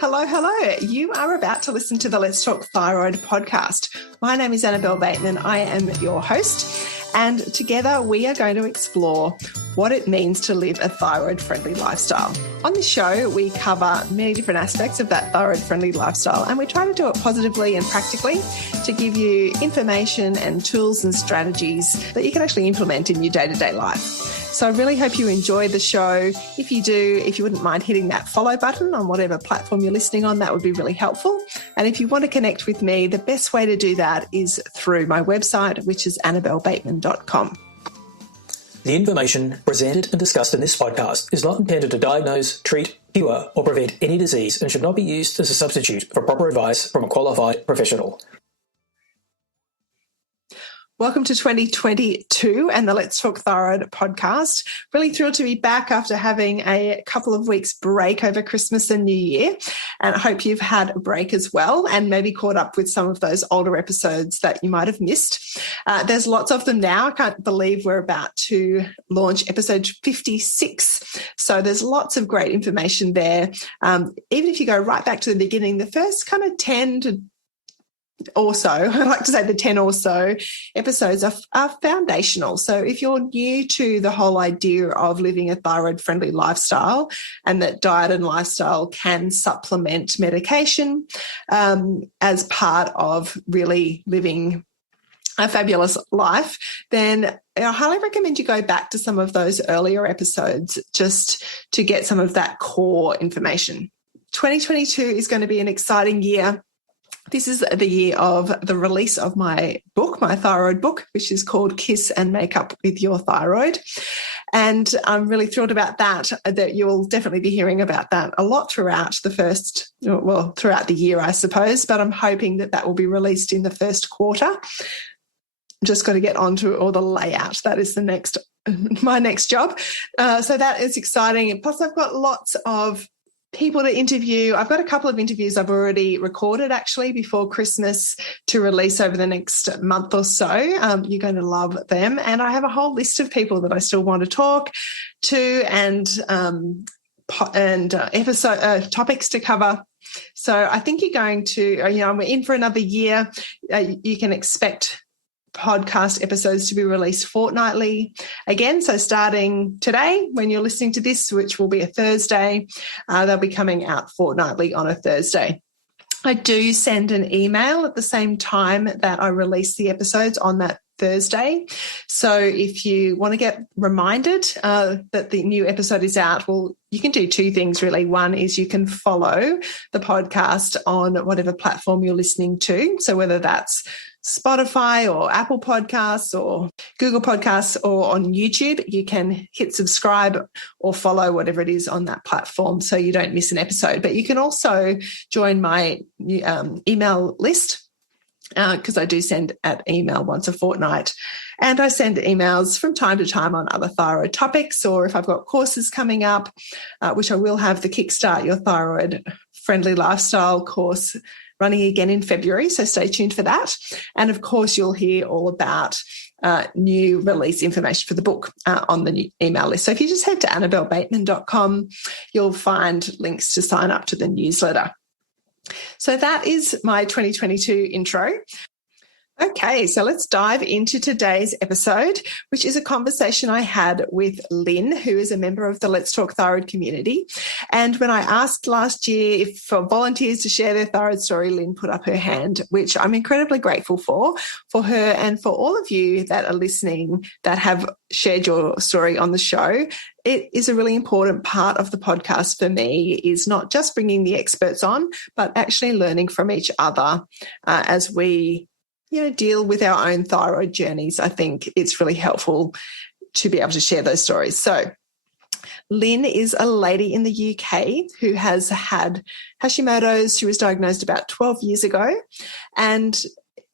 Hello, hello. You are about to listen to the Let's Talk Thyroid podcast. My name is Annabelle Bateman. I am your host, and together we are going to explore what it means to live a thyroid-friendly lifestyle. On this show, we cover many different aspects of that thyroid-friendly lifestyle, and we try to do it positively and practically to give you information and tools and strategies that you can actually implement in your day-to-day life. So I really hope you enjoy the show. If you do, if you wouldn't mind hitting that follow button on whatever platform you're listening on, that would be really helpful. And if you want to connect with me, the best way to do that is through my website, which is annabellebateman.com. The information presented and discussed in this podcast is not intended to diagnose, treat, cure, or prevent any disease and should not be used as a substitute for proper advice from a qualified professional. Welcome to 2022 and the Let's Talk Thyroid podcast. Really thrilled to be back after having a couple of weeks break over Christmas and New Year. And I hope you've had a break as well and maybe caught up with some of those older episodes that you might have missed. There's lots of them now. I can't believe we're about to launch episode 56. So there's lots of great information there. Even if you go right back to the beginning, the first kind of 10 to also, I like to say the 10 or so episodes are foundational. So if you're new to the whole idea of living a thyroid-friendly lifestyle and that diet and lifestyle can supplement medication as part of really living a fabulous life, then I highly recommend you go back to some of those earlier episodes just to get some of that core information. 2022 is going to be an exciting year. This is the year of the release of my book, my thyroid book, which is called Kiss and Make Up with Your Thyroid. And I'm really thrilled about that you'll definitely be hearing about that a lot throughout throughout the year, I suppose. But I'm hoping that will be released in the first quarter. Just got to get onto all the layout. That is my next job. So that is exciting. Plus, I've got lots of people to interview. I've got a couple of interviews I've already recorded actually before Christmas to release over the next month or so. You're going to love them. And I have a whole list of people that I still want to talk to and episode topics to cover. So I think you're going to, we're in for another year. You can expect podcast episodes to be released fortnightly again. So starting today, when you're listening to this, which will be a Thursday, they'll be coming out fortnightly on a Thursday. I do send an email at the same time that I release the episodes on that Thursday. So if you want to get reminded that the new episode is out, well, you can do two things really. One is you can follow the podcast on whatever platform you're listening to. So whether that's Spotify or Apple Podcasts or Google Podcasts or on YouTube, you can hit subscribe or follow whatever it is on that platform so you don't miss an episode. But you can also join my email list because I do send an email once a fortnight. And I send emails from time to time on other thyroid topics, or if I've got courses coming up, which I will have the Kickstart Your Thyroid Friendly Lifestyle course running again in February, so stay tuned for that. And of course, you'll hear all about new release information for the book on the new email list. So if you just head to annabellebateman.com, you'll find links to sign up to the newsletter. So that is my 2022 intro. Okay, so let's dive into today's episode, which is a conversation I had with Lynne, who is a member of the Let's Talk Thyroid community. And when I asked last year for volunteers to share their thyroid story, Lynne put up her hand, which I'm incredibly grateful for her and for all of you that are listening that have shared your story on the show. It is a really important part of the podcast for me, is not just bringing the experts on, but actually learning from each other as we deal with our own thyroid journeys. I think it's really helpful to be able to share those stories. So Lynne is a lady in the UK who has had Hashimoto's. She was diagnosed about 12 years ago and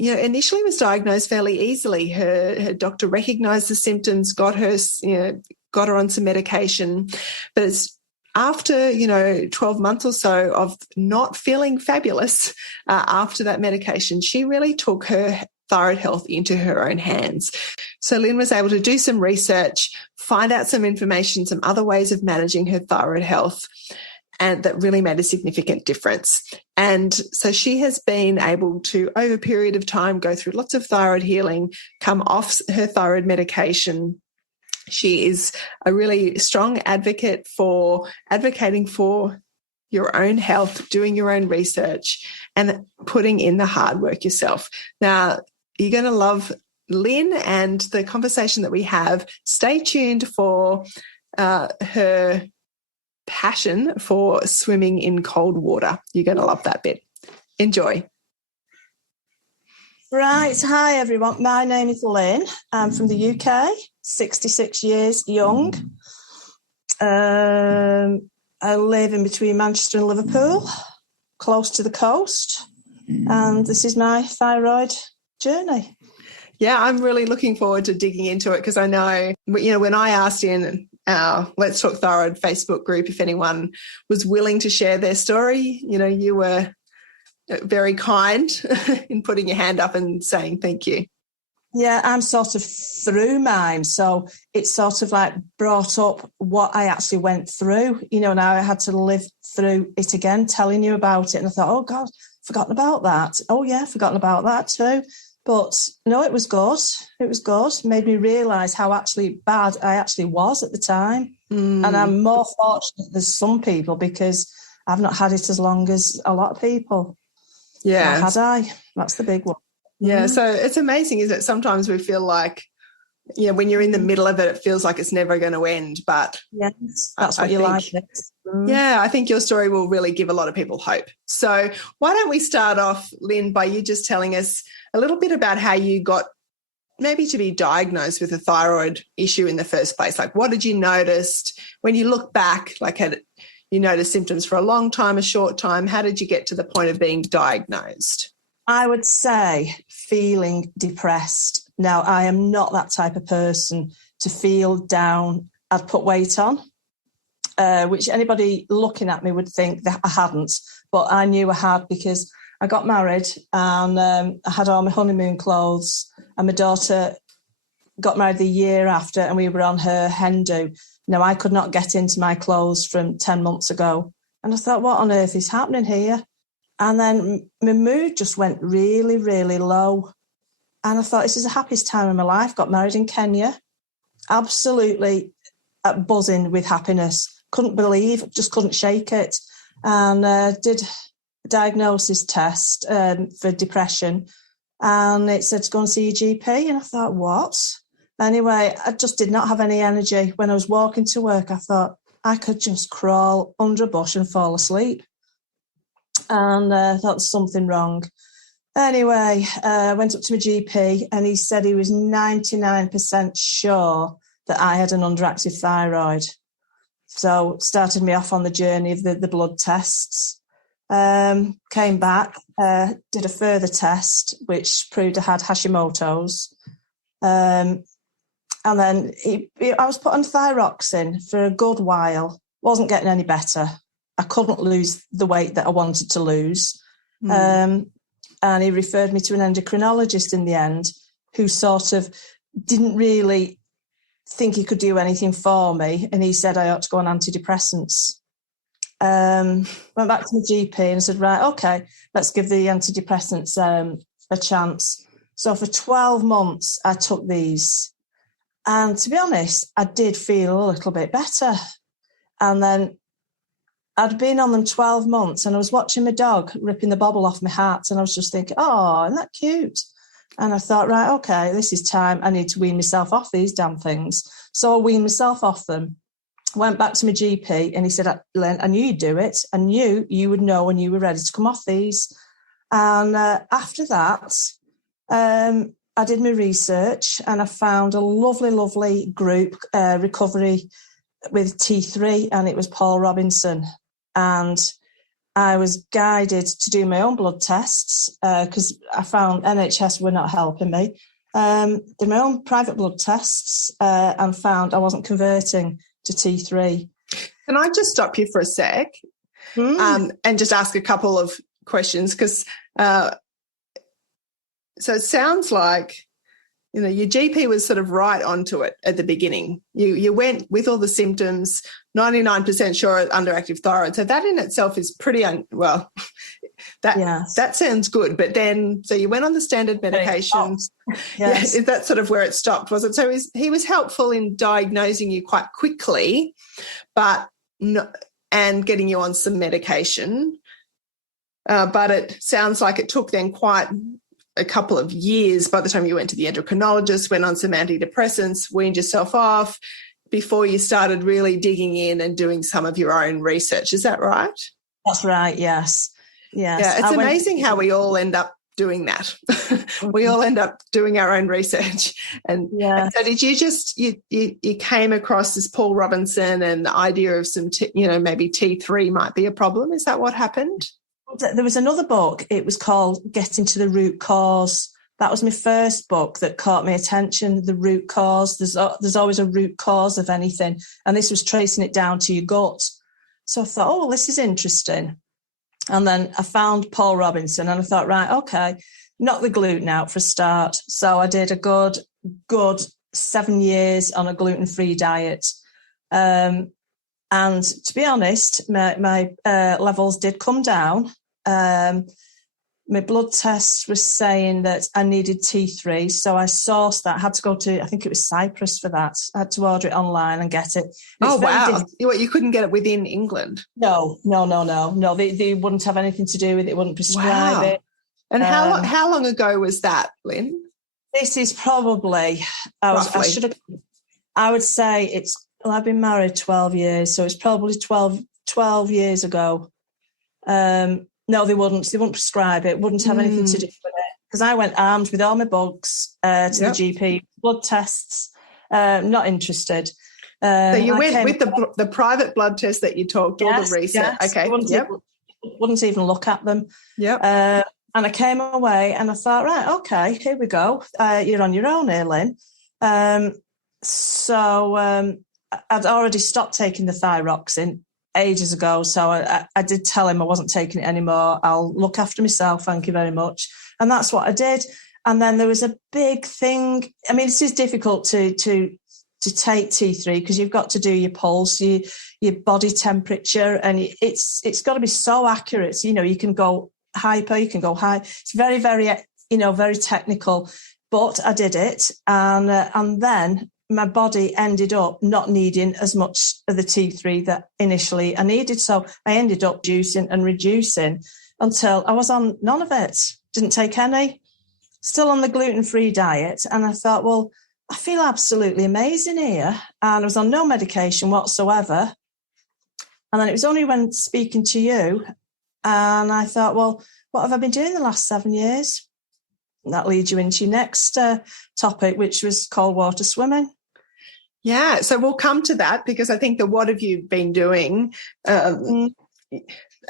initially was diagnosed fairly easily. Her doctor recognized the symptoms, got her on some medication, but it's after, 12 months or so of not feeling fabulous after that medication, she really took her thyroid health into her own hands. So Lynne was able to do some research, find out some information, some other ways of managing her thyroid health, and that really made a significant difference. And so she has been able to, over a period of time, go through lots of thyroid healing, come off her thyroid medication. She is a really strong advocate for advocating for your own health, doing your own research, and putting in the hard work yourself. Now, you're going to love Lynne and the conversation that we have. Stay tuned for her passion for swimming in cold water. You're going to love that bit. Enjoy. Right. Hi, everyone. My name is Lynne. I'm from the UK, 66 years young. I live in between Manchester and Liverpool, close to the coast. And this is my thyroid journey. Yeah, I'm really looking forward to digging into it because I know, when I asked in our Let's Talk Thyroid Facebook group if anyone was willing to share their story, you were very kind in putting your hand up and saying thank you. Yeah, I'm sort of through mine. So it's sort of like brought up what I actually went through. Now I had to live through it again, telling you about it. And I thought, oh, God, forgotten about that. Oh, yeah, forgotten about that too. But no, it was good. It was good. It made me realise how actually bad I actually was at the time. And I'm more fortunate than some people because I've not had it as long as a lot of people. Yeah. Or had I? That's the big one. Yeah. So it's amazing, isn't it? Sometimes we feel like, when you're in the middle of it, it feels like it's never going to end. But yes, that's what you like. Yeah, I think your story will really give a lot of people hope. So why don't we start off, Lynne, by you just telling us a little bit about how you got maybe to be diagnosed with a thyroid issue in the first place. Like, what did you notice when you look back? Like, had you noticed symptoms for a long time, a short time? How did you get to the point of being diagnosed? I would say feeling depressed. Now, I am not that type of person to feel down. I'd put weight on, which anybody looking at me would think that I hadn't, but I knew I had because I got married and I had all my honeymoon clothes, and my daughter got married the year after and we were on her hen do. Now, I could not get into my clothes from 10 months ago. And I thought, what on earth is happening here? And then my mood just went really, really low. And I thought, this is the happiest time of my life. Got married in Kenya. Absolutely buzzing with happiness. Couldn't believe, just couldn't shake it. And did a diagnosis test for depression. And it said to go and see your GP. And I thought, what? Anyway, I just did not have any energy. When I was walking to work, I thought I could just crawl under a bush and fall asleep. And I thought there's something wrong. Anyway, I went up to my GP and he said he was 99% sure that I had an underactive thyroid. So started me off on the journey of the blood tests. Came back, did a further test, which proved I had Hashimoto's. And then I was put on thyroxine for a good while. Wasn't getting any better. I couldn't lose the weight that I wanted to lose. And he referred me to an endocrinologist in the end who sort of didn't really think he could do anything for me. And he said I ought to go on antidepressants. Went back to my GP and said, right, okay, let's give the antidepressants a chance. So for 12 months, I took these. And to be honest, I did feel a little bit better. And then I'd been on them 12 months and I was watching my dog ripping the bobble off my hat. And I was just thinking, oh, isn't that cute? And I thought, right, okay, this is time. I need to wean myself off these damn things. So I weaned myself off them. Went back to my GP and he said, Lynne, I knew you'd do it. I knew you would know when you were ready to come off these. And after that, I did my research and I found a lovely, lovely group, Recovery with T3, and it was Paul Robinson. And I was guided to do my own blood tests because I found NHS were not helping me. Did my own private blood tests and found I wasn't converting to T3. Can I just stop you for a sec and just ask a couple of questions? Because so it sounds like your GP was sort of right onto it at the beginning. You went with all the symptoms, 99% sure underactive thyroid. So that in itself is pretty that sounds good. But then, so you went on the standard medications. Yes. Yeah, that's sort of where it stopped, was it? So he was helpful in diagnosing you quite quickly, and getting you on some medication. But it sounds like it took then quite a couple of years by the time you went to the endocrinologist, went on some antidepressants, weaned yourself off before you started really digging in and doing some of your own research. Is that right? That's right, yes. Yeah, it's amazing how we all end up doing that. We all end up doing our own research. And so did you just, you came across this Paul Robinson and the idea of some, maybe T3 might be a problem? Is that what happened? There was another book. It was called Getting to the Root Cause. That was my first book that caught my attention, the root cause. There's always a root cause of anything. And this was tracing it down to your gut. So I thought, oh, well, this is interesting. And then I found Paul Robinson and I thought, right, okay, knock the gluten out for a start. So I did a good 7 years on a gluten-free diet. And to be honest, my levels did come down. My blood test was saying that I needed T3. So I sourced that. I had to go to, I think it was Cyprus for that. I had to order it online and get it. Oh, wow. You couldn't get it within England? No. They wouldn't have anything to do with it. They wouldn't prescribe it. And how long ago was that, Lynne? This is probably, I would say I've been married 12 years, so it's probably 12 years ago. No, they wouldn't prescribe it, wouldn't have anything to do with it. Because I went armed with all my bugs to the GP, blood tests, not interested. So you went with the private blood test that you talked, all the research. Yes. Okay. Wouldn't even look at them. Yep. And I came away and I thought, right, okay, here we go. You're on your own here, Lynne. So I'd already stopped taking the thyroxine ages ago. So I did tell him I wasn't taking it anymore. I'll look after myself. Thank you very much. And that's what I did. And then there was a big thing. I mean, it is difficult to take T3 because you've got to do your pulse, your body temperature, and it's got to be so accurate. You can go hyper, you can go high. It's very, very, very technical. But I did it, and then my body ended up not needing as much of the T3 that initially I needed. So I ended up reducing until I was on none of it. Didn't take any. Still on the gluten-free diet. And I thought, well, I feel absolutely amazing here. And I was on no medication whatsoever. And then it was only when speaking to you, and I thought, well, what have I been doing the last 7 years? And that leads you into your next topic, which was cold water swimming. Yeah, so we'll come to that because I think that what have you been doing? And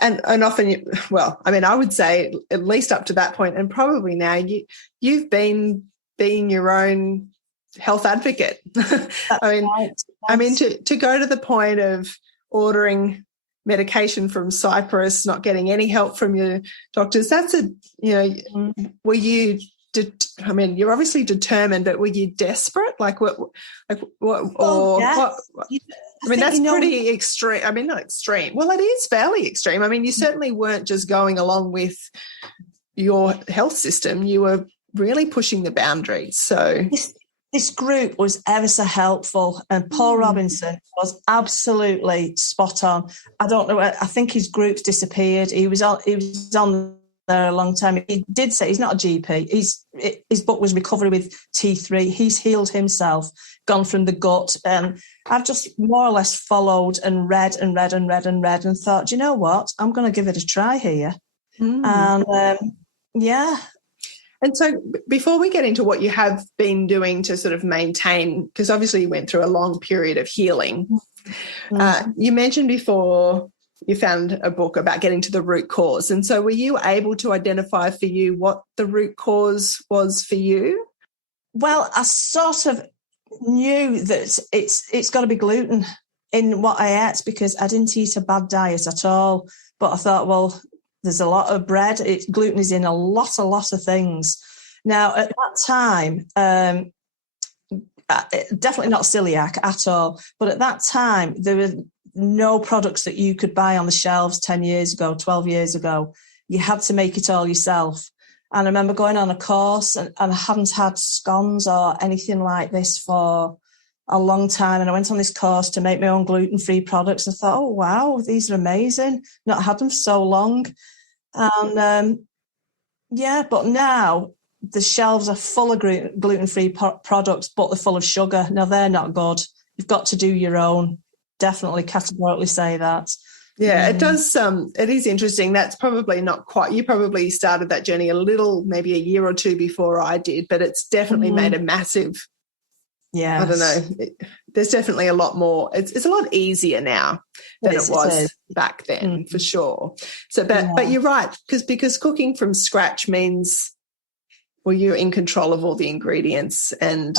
often, I would say at least up to that point, and probably now, you've been being your own health advocate. I mean, to go to the point of ordering medication from Cyprus, not getting any help from your doctors, were you? You're obviously determined, but were you desperate? What? Yes. What? I mean, that's pretty extreme. I mean, not extreme. Well, it is fairly extreme. I mean, you certainly weren't just going along with your health system. You were really pushing the boundaries. So this group was ever so helpful, and Paul Robinson was absolutely spot on. I don't know. I think his group's disappeared. He was on there a long time. He did say he's not a GP. His book was Recovery with T3. He's healed himself, gone from the gut. And I've just more or less followed and read and thought, do you know what? I'm going to give it a try here. And And so before we get into what you have been doing to sort of maintain, because obviously you went through a long period of healing, you mentioned before you found a book about getting to the root cause. And so were you able to identify for you what the root cause was for you? Well, I sort of knew that it's got to be gluten in what I ate because I didn't eat a bad diet at all. But I thought, well, there's a lot of bread. Gluten is in a lot of things. Now, at that time, definitely not celiac at all. But at that time, there were no products that you could buy on the shelves 10 years ago, 12 years ago. You had to make it all yourself. And I remember going on a course and I hadn't had scones or anything like this for a long time. And I went on this course to make my own gluten-free products. And I thought, oh, wow, these are amazing. Not had them for so long. And but now the shelves are full of gluten-free products, but they're full of sugar. Now, they're not good. You've got to do your own. Definitely categorically say that. Yeah, it does. It is interesting. That's probably not quite. You probably started that journey a little, maybe a year or two before I did, but it's definitely made a massive. Yeah, I don't know. There's definitely a lot more. It's a lot easier now than it was back then, for sure. So, but you're right, because cooking from scratch means, well, you're in control of all the ingredients, and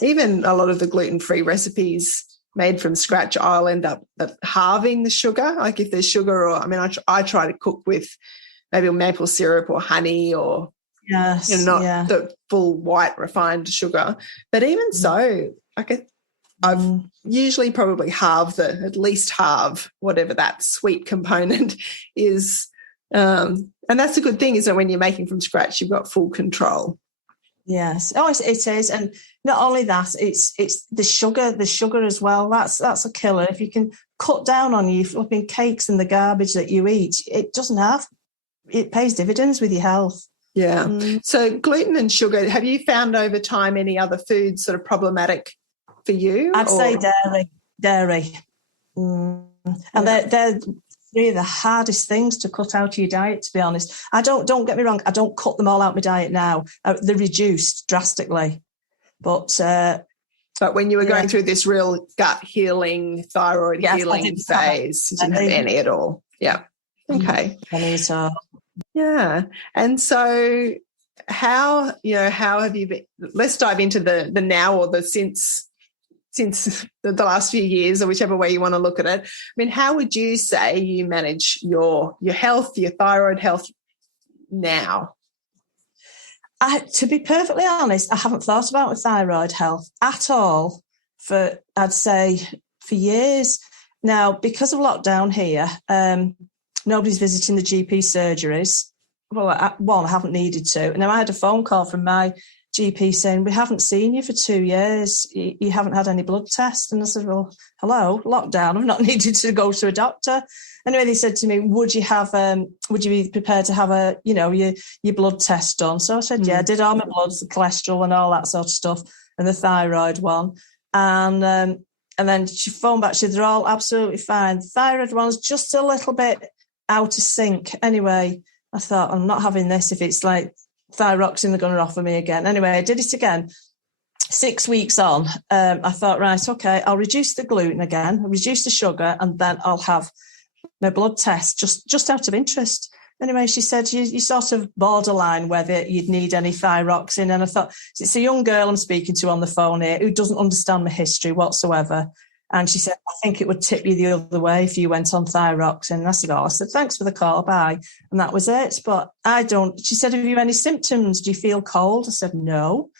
even a lot of the gluten-free recipes made from scratch, I'll end up halving the sugar. Like if there's sugar, or I try to cook with maybe maple syrup or honey, or not the full white refined sugar. But even so, I've usually probably at least halve whatever that sweet component is. And that's a good thing, isn't it? When you're making from scratch, you've got full control. Yes. Oh, it is. And not only that, it's the sugar as well. That's a killer. If you can cut down on your flipping cakes and the garbage that you eat, it pays dividends with your health. Yeah. So gluten and sugar, have you found over time any other foods sort of problematic for you? I'd say dairy. And they're three of the hardest things to cut out of your diet, to be honest. Don't get me wrong, I don't cut them all out of my diet now. They're reduced drastically. But when you were going through this real gut healing, thyroid healing phase, you didn't have any at all. Yeah. Okay. Yeah. And so how have you been? Let's dive into the now or the since the last few years, or whichever way you want to look at it. I mean, how would you say you manage your health, your thyroid health now? To be perfectly honest, I haven't thought about my thyroid health at all for years. Now, because of lockdown here, nobody's visiting the GP surgeries. Well, I haven't needed to. Now, I had a phone call from my GP saying, we haven't seen you for 2 years. You haven't had any blood tests. And I said, well, hello, lockdown. I've not needed to go to a doctor. Anyway, they said to me, would you be prepared to have your blood test done? So I said, yeah, I did all my bloods, the cholesterol and all that sort of stuff, and the thyroid one. And then she phoned back, she said, they're all absolutely fine. The thyroid one's just a little bit out of sync. Anyway, I thought, I'm not having this if it's like thyroxine they're going to offer me again. Anyway, I did it again. 6 weeks on, I thought, right, okay, I'll reduce the gluten again, reduce the sugar, and then I'll have my blood test just out of interest. Anyway, she said, you sort of borderline whether you'd need any thyroxine. And I thought, it's a young girl I'm speaking to on the phone here who doesn't understand my history whatsoever. And she said, I think it would tip you the other way if you went on thyroxine. And I said, I said, thanks for the call, bye. And that was it. But I don't. She said, have you any symptoms? Do you feel cold? I said, no.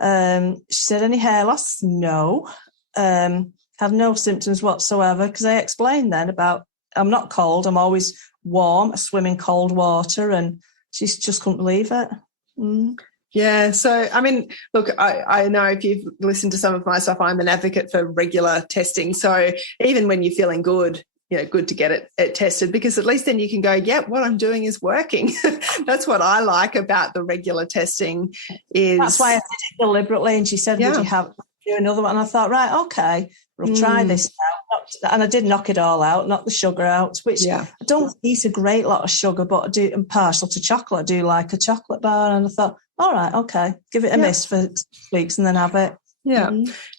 She said, any hair loss? No. Had no symptoms whatsoever, because I explained then about I'm not cold. I'm always warm. I swim in cold water. And she just couldn't believe it. Yeah. So, I mean, look, I know if you've listened to some of my stuff, I'm an advocate for regular testing. So even when you're feeling good, good to get it tested, because at least then you can go, yeah, what I'm doing is working. That's what I like about the regular testing. That's why I did it deliberately. And she said, would you do another one? And I thought, right, okay, we'll try this now. And I did knock it all out, knock the sugar out, which I don't eat a great lot of sugar, but I'm partial to chocolate. I do like a chocolate bar. And I thought, all right, okay, give it a miss for 6 weeks and then have it. Yeah.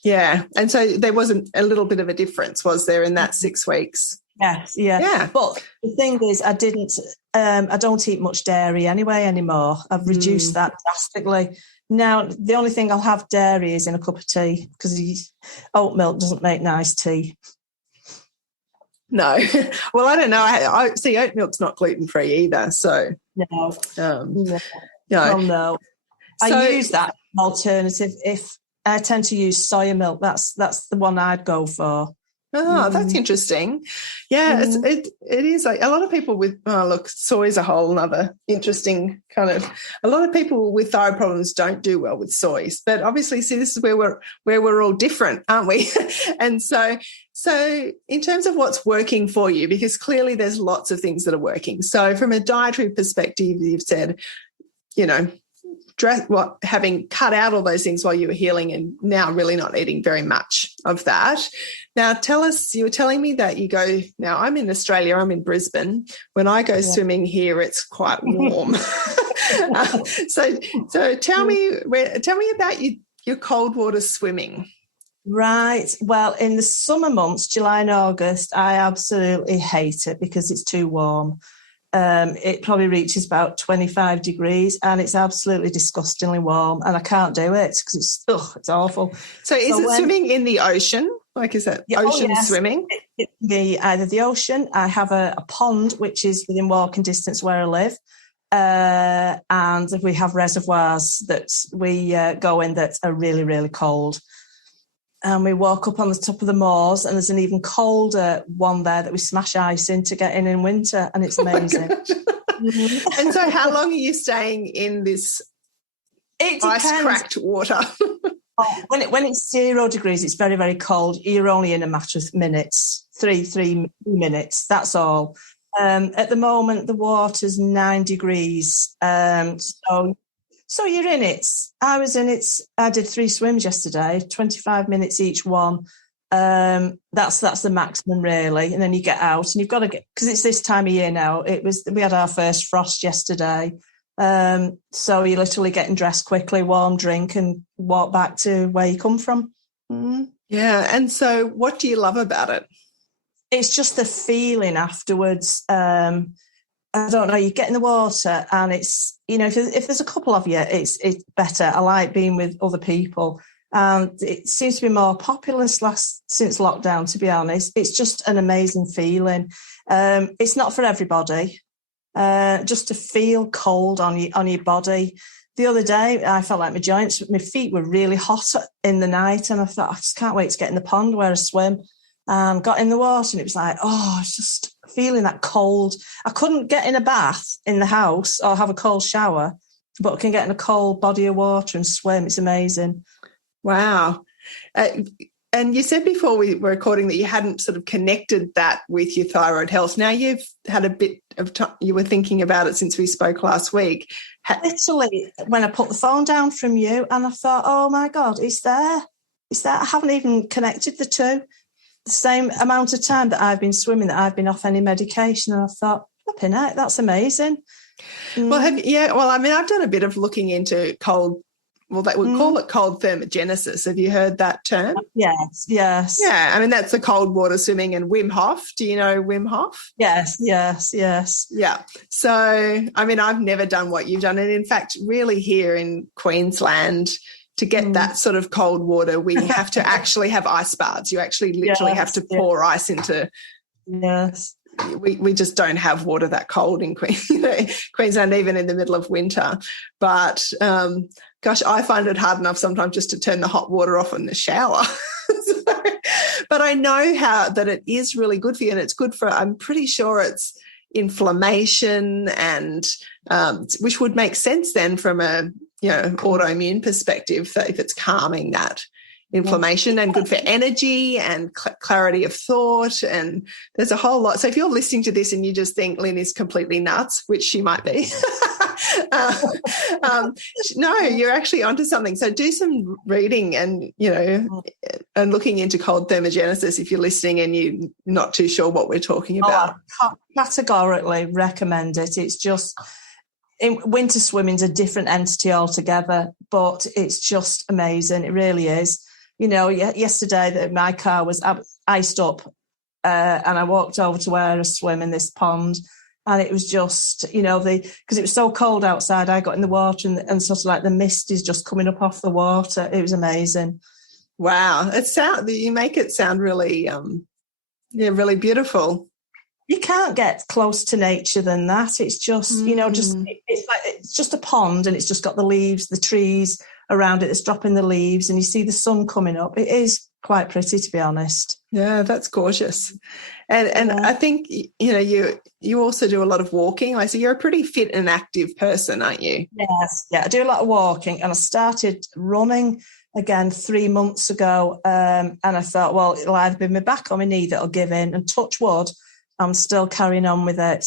Yeah. And so there wasn't a little bit of a difference, was there, in that 6 weeks? Yes, yeah. But the thing is, I don't eat much dairy anymore. I've reduced that drastically. Now, the only thing I'll have dairy is in a cup of tea, because oat milk doesn't make nice tea. No. Well, I don't know. I see oat milk's not gluten-free either, so. No. No. Oh, no. I use that alternative if I tend to use soya milk. That's the one I'd go for. Oh, that's interesting. Yeah, it is like a lot of people with, soy is a whole other interesting kind of, a lot of people with thyroid problems don't do well with soys, but obviously, see, this is where we're all different, aren't we? And so in terms of what's working for you, because clearly there's lots of things that are working. So from a dietary perspective, you've said, having cut out all those things while you were healing and now really not eating very much of that. Now, tell us, you were telling me that you go, now I'm in Australia, I'm in Brisbane. When I go swimming here, it's quite warm. So tell me about your cold water swimming. Right. Well, in the summer months, July and August, I absolutely hate it because it's too warm. It probably reaches about 25 degrees and it's absolutely disgustingly warm and I can't do it because it's awful. So is it swimming in the ocean? Like, is it ocean swimming? It can be either the ocean. I have a pond which is within walking distance where I live. And we have reservoirs that we go in that are really, really cold. And we walk up on the top of the moors and there's an even colder one there that we smash ice in to get in winter, and it's amazing. And so how long are you staying in this ice-cracked water? When it's 0 degrees, it's very, very cold. You're only in a matter of minutes, three minutes, that's all. At the moment, the water's 9 degrees. So you're in it. I was in it. I did 3 swims yesterday, 25 minutes each one. That's the maximum, really. And then you get out and you've got to get, because it's this time of year now. We had our first frost yesterday. So you're literally getting dressed quickly, warm drink, and walk back to where you come from. Yeah. And so what do you love about it? It's just the feeling afterwards. I don't know, you get in the water and it's, if there's a couple of you, it's better. I like being with other people. And it seems to be more popular since lockdown, to be honest. It's just an amazing feeling. It's not for everybody. Just to feel cold on your body. The other day, I felt like my feet were really hot in the night, and I thought, I just can't wait to get in the pond where I swim. Got in the water and it was like, it's just feeling that cold. I couldn't get in a bath in the house or have a cold shower, but I can get in a cold body of water and swim. It's amazing. Wow. And you said before we were recording that you hadn't sort of connected that with your thyroid health. Now you've had a bit of time, you were thinking about it since we spoke last week. Literally, when I put the phone down from you and I thought, oh my God, it's there. I haven't even connected the two. The same amount of time that I've been swimming, that I've been off any medication, and I thought, flipping heck, that's amazing. Well, I've done a bit of looking into cold. Well, they would call it cold thermogenesis. Have you heard that term? Yes. Yeah, I mean, that's the cold water swimming. And Wim Hof, do you know Wim Hof? Yes. Yeah. So, I mean, I've never done what you've done. And in fact, really here in Queensland, to get that sort of cold water, we have to actually have ice baths. You actually literally have to pour ice into. Yes. We just don't have water that cold in Queensland, even in the middle of winter. But, gosh, I find it hard enough sometimes just to turn the hot water off in the shower. But I know that it is really good for you, and it's good for, I'm pretty sure it's inflammation, and which would make sense then from a autoimmune perspective, that if it's calming that inflammation, and good for energy and clarity of thought, and there's a whole lot. So if you're listening to this and you just think Lynne is completely nuts, which she might be, no, you're actually onto something. So do some reading and and looking into cold thermogenesis if you're listening and you're not too sure what we're talking about. I categorically recommend it. It's just, winter swimming's a different entity altogether, but it's just amazing. It really is. Yesterday my car was iced up, and I walked over to where I swim in this pond, and it was just, because it was so cold outside, I got in the water and sort of like the mist is just coming up off the water. It was amazing. Wow. You make it sound really, really beautiful. You can't get close to nature than that. It's just, it's just a pond, and it's just got the leaves, the trees, around it that's dropping the leaves, and you see the sun coming up. It is quite pretty, to be honest. Yeah, that's gorgeous. And I think, you also do a lot of walking. So you're a pretty fit and active person, aren't you? Yes, yeah, I do a lot of walking, and I started running again 3 months ago, and I thought, well, it'll either be my back or my knee that'll give in, and touch wood, I'm still carrying on with it.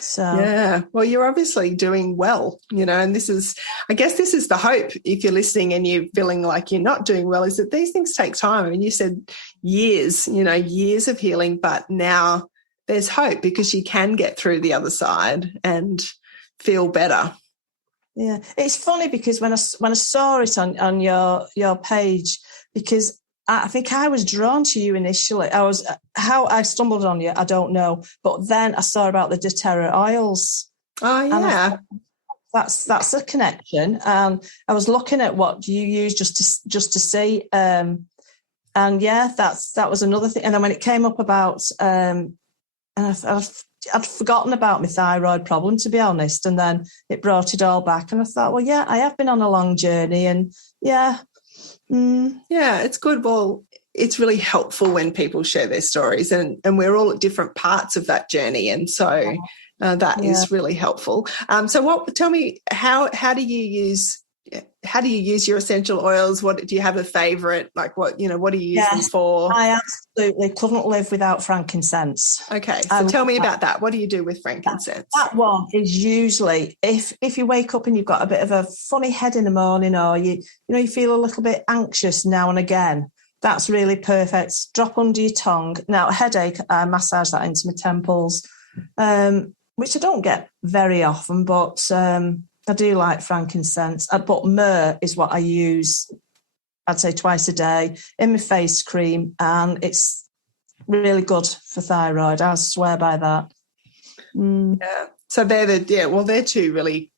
So yeah, well, you're obviously doing well, and I guess this is the hope, if you're listening and you're feeling like you're not doing well, is that these things take time. I mean, you said years of healing, but now there's hope because you can get through the other side and feel better. Yeah, it's funny because when I saw it on your page, because I think I was drawn to you initially. How I stumbled on you, I don't know. But then I saw about the doTERRA oils. Oh, yeah. That's a connection. And I was looking at what you use just to see. And yeah, that was another thing. And then when it came up about, and I'd forgotten about my thyroid problem, to be honest. And then it brought it all back. And I thought, well, yeah, I have been on a long journey. And yeah. Yeah, it's good. Well, it's really helpful when people share their stories, and we're all at different parts of that journey, and so that is really helpful. Tell me, how do you use your essential oils? What do you have a favorite? Like what do you use them for? I absolutely couldn't live without frankincense. Okay, so tell me about that. What do you do with frankincense? That one is usually if you wake up and you've got a bit of a funny head in the morning, or you feel a little bit anxious now and again. That's really perfect. Drop under your tongue. Now, a headache, I massage that into my temples, which I don't get very often, but I do like frankincense. But myrrh is what I use, I'd say twice a day, in my face cream, and it's really good for thyroid. I swear by that. Yeah. So they're two really,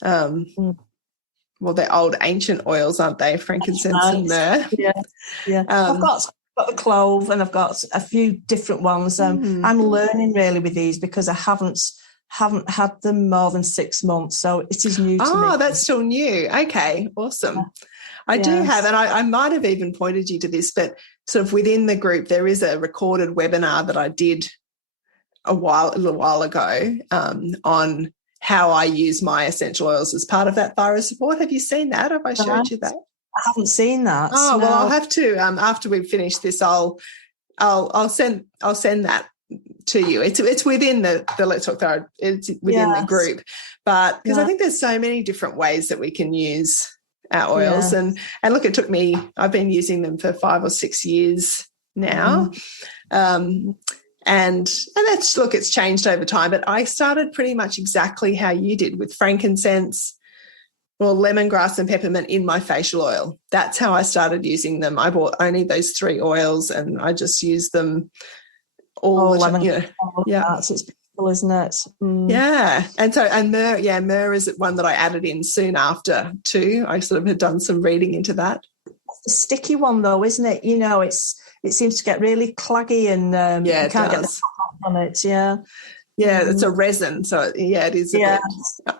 they're old ancient oils, aren't they? Frankincense and myrrh. Yeah. I've got the clove, and I've got a few different ones. I'm learning really with these because I haven't had them more than 6 months, so it is new to me. Oh, that's still new. Okay, awesome. Yeah. I do have, and I might have even pointed you to this, but sort of within the group, there is a recorded webinar that I did a little while ago on how I use my essential oils as part of that thyroid support. Have you seen that? Have I showed you that? I haven't seen that. Oh, no. Well, I'll have to after we've finished this. I'll send that to you. It's within the Let's Talk Thyroid. It's within the group, but because I think there's so many different ways that we can use our oils, and look, it took me. I've been using them for 5 or 6 years now. And that's, look, it's changed over time, but I started pretty much exactly how you did, with frankincense, lemongrass and peppermint in my facial oil. That's how I started using them. I bought only those 3 oils, and I just used them all the time. It's beautiful, isn't it? Yeah. And myrrh is one that I added in soon after too. I sort of had done some reading into that. It's a sticky one though, isn't it? It seems to get really claggy, and you can't get the top on it. Yeah, it's a resin, so it is.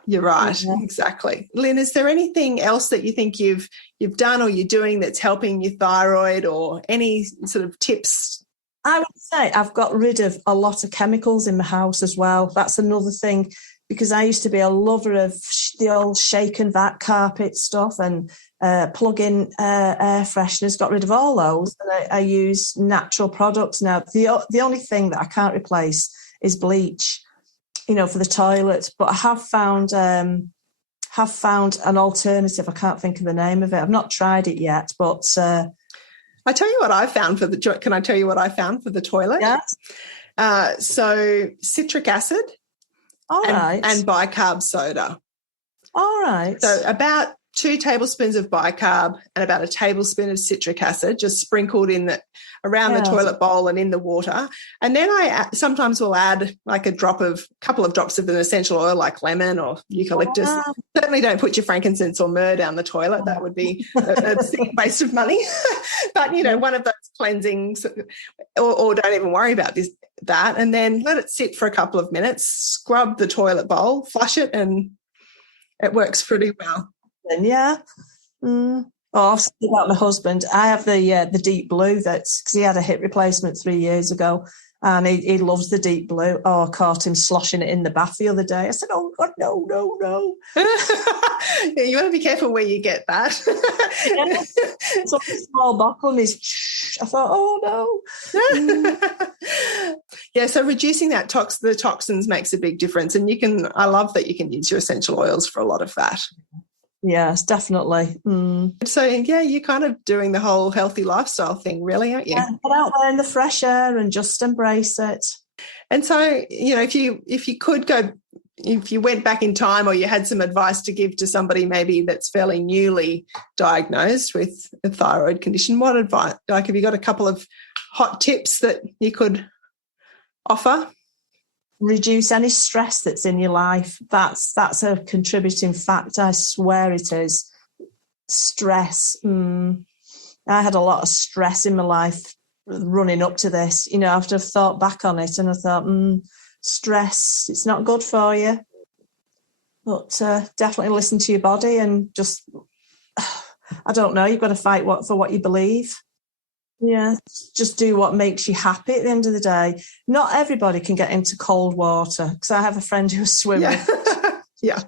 You're right, exactly. Lynne, is there anything else that you think you've done or you're doing that's helping your thyroid, or any sort of tips? I would say I've got rid of a lot of chemicals in my house as well. That's another thing, because I used to be a lover of the old shake and vac carpet stuff and plug-in air fresheners. Got rid of all those, and I use natural products now. The only thing that I can't replace is bleach, for the toilet. But I have found an alternative. I can't think of the name of it. I've not tried it yet, but I tell you what I found for the. Can I tell you what I found for the toilet? Yes. So citric acid. All right. And bicarb soda. All right. So about 2 tablespoons of bicarb and about a tablespoon of citric acid, just sprinkled around the toilet bowl and in the water. And then I sometimes will add like a couple of drops of an essential oil like lemon or eucalyptus. Wow. Certainly don't put your frankincense or myrrh down the toilet. That would be a waste of money. But, one of those cleansings, or don't even worry about that, and then let it sit for a couple of minutes, scrub the toilet bowl, flush it, and it works pretty well. Yeah. Oh, I've said about my husband. I have the deep blue because he had a hip replacement 3 years ago, and he loves the deep blue. Oh, I caught him sloshing it in the bath the other day. I said, "Oh God, no, no, no!" Yeah, you want to be careful where you get that. It's like a small bottle, and I thought, "Oh no." Yeah, so reducing that the toxins makes a big difference, and I love that you can use your essential oils for a lot of that. Yes, definitely. So, yeah, you're kind of doing the whole healthy lifestyle thing, really, aren't you? Yeah, get out there in the fresh air and just embrace it. And so, if you went back in time, or you had some advice to give to somebody maybe that's fairly newly diagnosed with a thyroid condition, what advice, have you got a couple of hot tips that you could offer? Reduce any stress that's in your life. That's a contributing factor. I swear it is. Stress. I had a lot of stress in my life running up to this. After I've thought back on it, and I thought, stress, it's not good for you. But definitely listen to your body and just, I don't know, you've got to fight for what you believe. Yeah, just do what makes you happy at the end of the day. Not everybody can get into cold water, because I have a friend who's swimming. Yeah.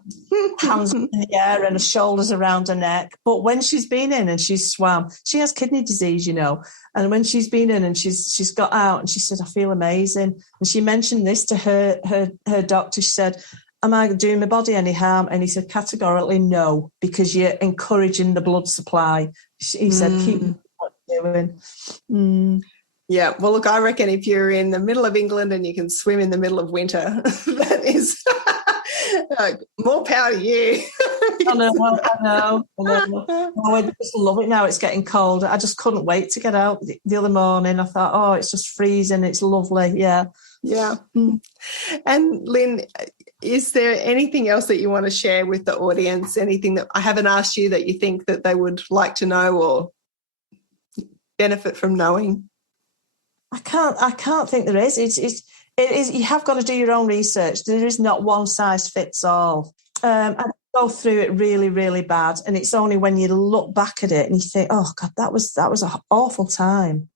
Hands in the air and her shoulders around her neck. But when she's been in and she's swam, she has kidney disease, and when she's been in and she's got out, and she said, "I feel amazing." And she mentioned this to her doctor. She said, "Am I doing my body any harm?" And he said, "Categorically no, because you're encouraging the blood supply." He said, "Keep what you're doing." Yeah, well, look, I reckon if you're in the middle of England and you can swim in the middle of winter, that is more power to you. I know. I just love it now. It's getting cold. I just couldn't wait to get out the other morning. I thought, oh, it's just freezing. It's lovely. Yeah. Yeah. And Lynne, is there anything else that you want to share with the audience? Anything that I haven't asked you that you think that they would like to know or benefit from knowing? I can't think there is. It is. You have got to do your own research. There is not one size fits all. I go through it really, really bad, and it's only when you look back at it and you think, "Oh God, that was an awful time."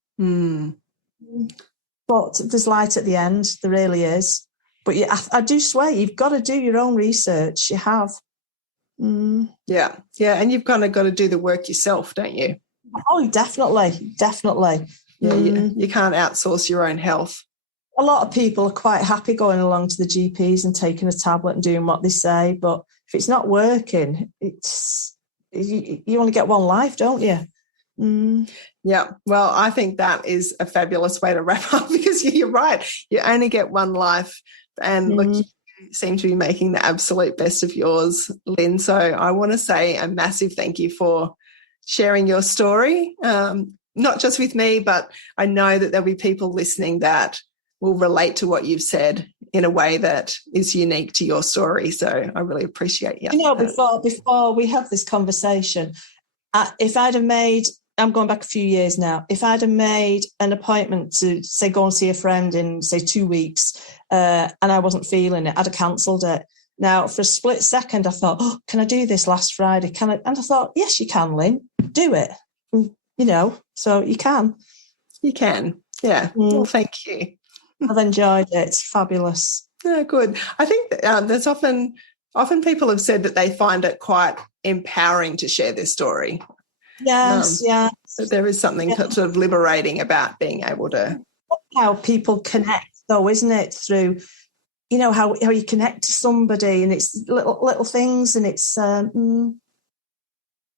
But there's light at the end. There really is. But I do swear you've got to do your own research. You have. Yeah, and you've kind of got to do the work yourself, don't you? Oh, definitely. Yeah, you can't outsource your own health. A lot of people are quite happy going along to the GPs and taking a tablet and doing what they say, but if it's not working, you only get one life, don't you? Yeah, well, I think that is a fabulous way to wrap up, because you're right. You only get one life, and look, you seem to be making the absolute best of yours, Lynne. So I want to say a massive thank you for sharing your story. Not just with me, but I know that there'll be people listening that will relate to what you've said in a way that is unique to your story. So I really appreciate you. Before we have this conversation, if I'd have made, I'm going back a few years now, if I'd have made an appointment to, say, go and see a friend in, say, 2 weeks, and I wasn't feeling it, I'd have cancelled it. Now, for a split second, I thought, "Oh, can I do this last Friday? Can I?" And I thought, yes, you can, Lynne. Do it. So you can. You can. Yeah. Well, thank you. I've enjoyed it. It's fabulous. Yeah, good. I think there's often people have said that they find it quite empowering to share their story. Yes, So there is something sort of liberating about being able to. How people connect, though, isn't it? Through, how you connect to somebody, and it's little things, and it's yeah.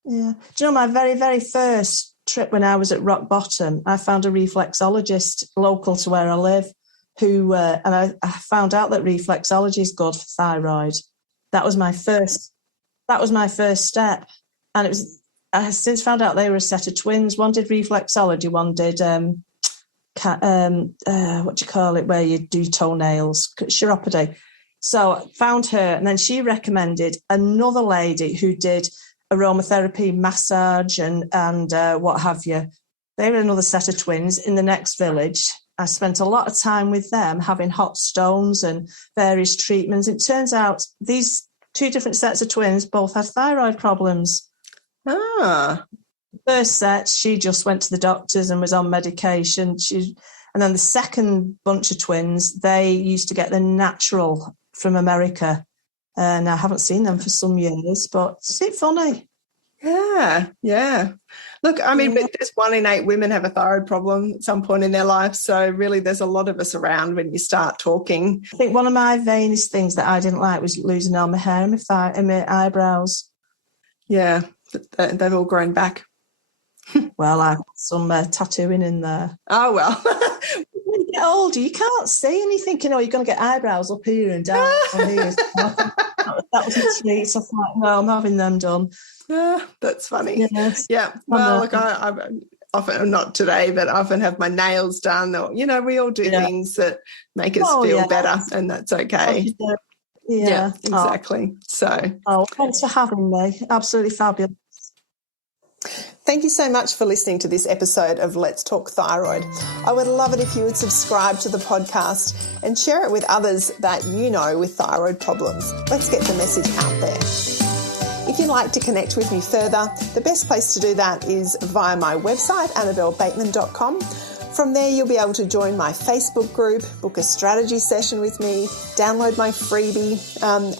Do you know my very, very first trip when I was at rock bottom, I found a reflexologist local to where I live, who and I found out that reflexology is good for thyroid. That was my first step, and I have since found out they were a set of twins. One did reflexology, one did what do you call it, where you do toenails, chiropody. So I found her, and then she recommended another lady who did aromatherapy, massage, and what have you. They were another set of twins in the next village. I spent a lot of time with them having hot stones and various treatments. It turns out these two different sets of twins both had thyroid problems. Ah. First set, she just went to the doctors and was on medication. And then the second bunch of twins, they used to get the natural from America. And I haven't seen them for some years, but is it funny? Yeah. Look, I mean, but there's 1 in 8 women have a thyroid problem at some point in their life. So really there's a lot of us around when you start talking. I think one of my vainest things that I didn't like was losing all my hair and my eyebrows. Yeah, they've all grown back. Well, I've got some tattooing in there. Oh, well. When you get older, you can't see anything. You're going to get eyebrows up here and down here. That was a treat. So I thought, no, I'm having them done. That's funny. Yes. Yeah. Well, look, I often, not today, but I often have my nails done, or, we all do things that make us feel better, and that's okay. Yeah, exactly. So. Thanks for having me. Absolutely fabulous. Thank you so much for listening to this episode of Let's Talk Thyroid. I would love it if you would subscribe to the podcast and share it with others that you know with thyroid problems. Let's get the message out there. If you'd like to connect with me further, the best place to do that is via my website, annabellebateman.com. From there, you'll be able to join my Facebook group, book a strategy session with me, download my freebie,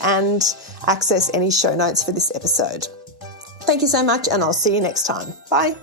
and access any show notes for this episode. Thank you so much, and I'll see you next time. Bye.